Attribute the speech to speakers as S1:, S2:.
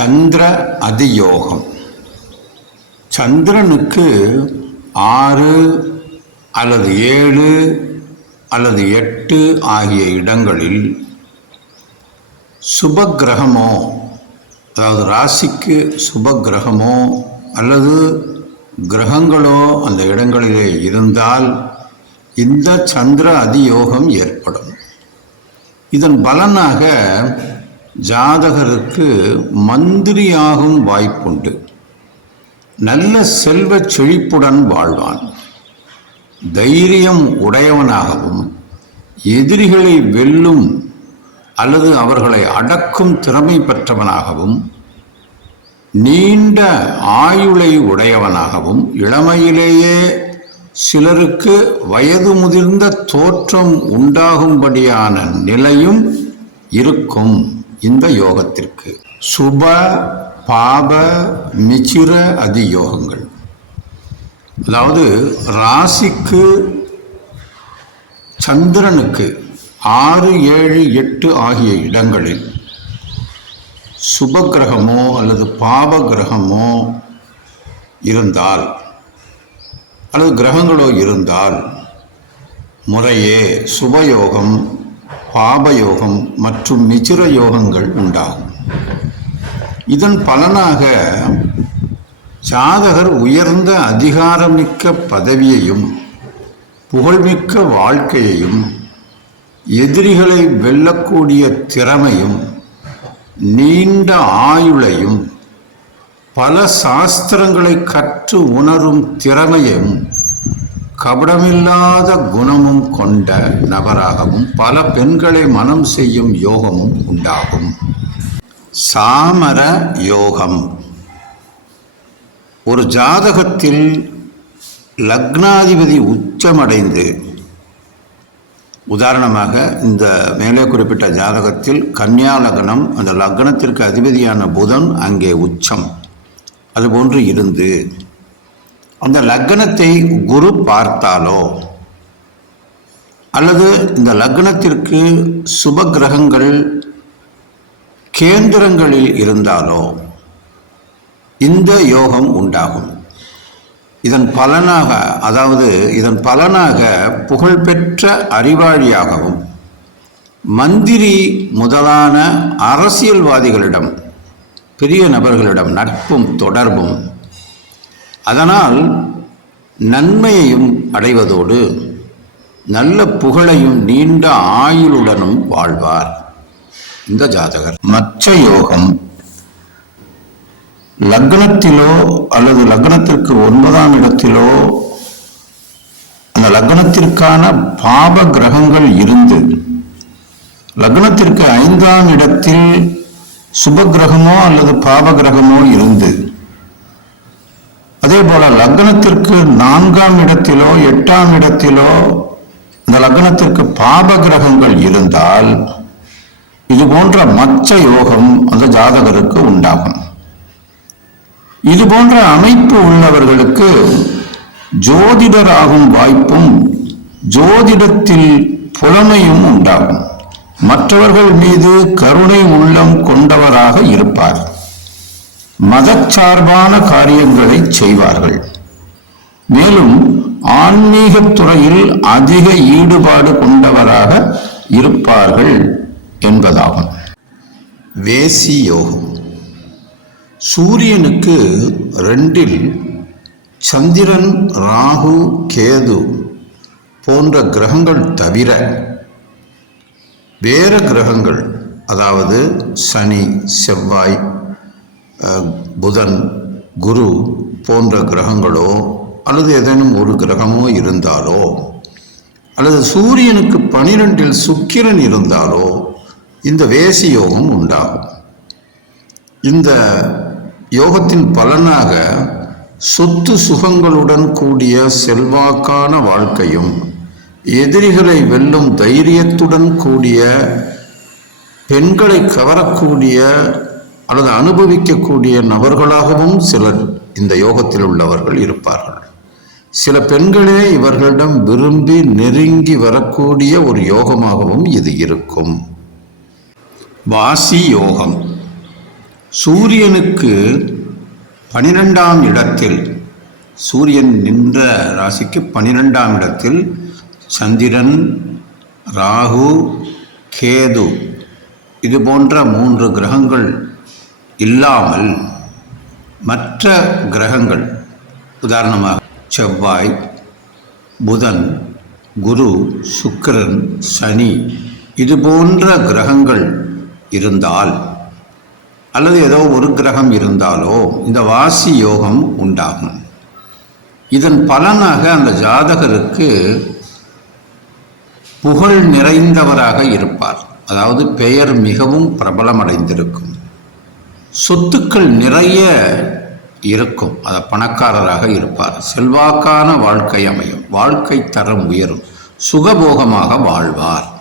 S1: சந்திர அதியோகம். சந்திரனுக்கு ஆறு அல்லது ஏழு அல்லது எட்டு ஆகிய இடங்களில் சுபக்கிரகமோ அதாவது ராசிக்கு சுபக்கிரகமோ அல்லது கிரகங்களோ அந்த இடங்களிலே இருந்தால் இந்த சந்திர அதியோகம் ஏற்படும். இதன் பலனாக ஜாதகருக்கு மந்திரியாகும் வாய்ப்புண்டு. நல்ல செல்வச் செழிப்புடன் வாழ்வான். தைரியம் உடையவனாகவும் எதிரிகளை வெல்லும் அல்லது அவர்களை அடக்கும் திறமை பெற்றவனாகவும் நீண்ட ஆயுளை உடையவனாகவும் இளமையிலேயே சிலருக்கு வயது முதிர்ந்த தோற்றம் உண்டாகும்படியான நிலையும் இருக்கும். இந்த யோகத்திற்கு சுப பாப மிச்சிர அதி யோகங்கள் அதாவது ராசிக்கு சந்திரனுக்கு ஆறு ஏழு எட்டு ஆகிய இடங்களில் சுபகிரகமோ அல்லது பாப கிரகமோ இருந்தால் அல்லது கிரகங்களோ இருந்தால் முறையே சுபயோகம் பாபயோகம் மற்றும் மிச்சிர யோகங்கள் உண்டாகும். இதன் பலனாக ஜாதகர் உயர்ந்த அதிகாரமிக்க பதவியையும் புகழ்மிக்க வாழ்க்கையையும் எதிரிகளை வெல்லக்கூடிய திறமையும் நீண்ட ஆயுளையும் பல சாஸ்திரங்களை கற்று உணரும் திறமையும் கபடமில்லாத குணமும் கொண்ட நபராகவும் பல பெண்களை மனம் செய்யும் யோகமும் உண்டாகும். சாமர யோகம். ஒரு ஜாதகத்தில் லக்னாதிபதி உச்சமடைந்து உதாரணமாக இந்த மேலே குறிப்பிட்ட ஜாதகத்தில் கன்னியா லக்னம் அந்த லக்னத்திற்கு அதிபதியான புதன் அங்கே உச்சம். அதுபோன்று இருந்து அந்த லக்னத்தை குரு பார்த்தாலோ அல்லது இந்த லக்னத்திற்கு சுப கிரகங்கள் கேந்திரங்களில் இருந்தாலோ இந்த யோகம் உண்டாகும். இதன் பலனாக அதாவது இதன் பலனாக புகழ்பெற்ற அறிவாளியாகவும் மந்திரி முதலான அரசியல்வாதிகளிடம் பெரிய நபர்களிடம் நட்பும் தொடர்பும் அதனால் நன்மையையும் அடைவதோடு நல்ல புகழையும் நீண்ட ஆயுளுடனும் வாழ்வார். இந்த ஜாதகர். மச்ச யோகம் லக்னத்திலோ அல்லது லக்னத்திற்கு ஒன்பதாம் இடத்திலோ அந்த லக்னத்திற்கான பாப கிரகங்கள் இருந்து லக்னத்திற்கு ஐந்தாம் இடத்தில் சுப கிரகமோ அல்லது பாப கிரகமோ இருந்து அதே போல லக்னத்திற்கு நான்காம் இடத்திலோ எட்டாம் இடத்திலோ இந்த லக்னத்திற்கு பாப கிரகங்கள் இருந்தால் இது போன்ற மச்ச யோகம் அந்த ஜாதகருக்கு உண்டாகும். இது போன்ற அமைப்பு உள்ளவர்களுக்கு ஜோதிடராகும் வாய்ப்பும் ஜோதிடத்தில் புலமையும் உண்டாகும். மற்றவர்கள் மீது கருணை உள்ளம் கொண்டவராக இருப்பார். மதச்சார்பான காரியங்களை செய்வார்கள். மேலும் ஆன்மீகத் துறையில் அதிக ஈடுபாடு கொண்டவராக இருப்பார்கள் என்பதாகும். வேசி யோகம். சூரியனுக்கு ரெண்டில் சந்திரன் ராகு கேது போன்ற கிரகங்கள் தவிர வேறு கிரகங்கள் அதாவது சனி செவ்வாய் புதன் குரு போன்ற கிரகங்களோ அல்லது ஏதேனும் ஒரு கிரகமோ இருந்தாலோ அல்லது சூரியனுக்கு பனிரெண்டில் சுக்கிரன் இருந்தாலோ இந்த வேசி யோகம் உண்டாகும். இந்த யோகத்தின் பலனாக சொத்து சுகங்களுடன் கூடிய செல்வாக்கான வாழ்க்கையும் எதிரிகளை வெல்லும் தைரியத்துடன் கூடிய பெண்களை கவரக்கூடிய அல்லது அனுபவிக்கக்கூடிய நபர்களாகவும் சிலர் இந்த யோகத்தில் உள்ளவர்கள் இருப்பார்கள். சில பெண்களே இவர்களிடம் விரும்பி நெருங்கி வரக்கூடிய ஒரு யோகமாகவும் இது இருக்கும். வாசி யோகம். சூரியனுக்கு பனிரெண்டாம் இடத்தில் சூரியன் நின்ற ராசிக்கு பனிரெண்டாம் இடத்தில் சந்திரன் ராகு கேது இது போன்ற மூன்று கிரகங்கள் இல்லாமல் மற்ற கிரகங்கள் உதாரணமாக செவ்வாய் புதன் குரு சுக்கிரன் சனி இது போன்ற கிரகங்கள் இருந்தால் அல்லது ஏதோ ஒரு கிரகம் இருந்தாலோ இந்த வாசி யோகம் உண்டாகும். இதன் பலனாக அந்த ஜாதகருக்கு புகழ் நிறைந்தவராக இருப்பார். அதாவது பெயர் மிகவும் பிரபலமடைந்திருக்கும். சொத்துக்கள் நிறைய இருக்கும். அதை பணக்காரராக இருப்பார். செல்வாக்கான வாழ்க்கை அமையும். வாழ்க்கை தரம் உயரும். சுகபோகமாக வாழ்வார்.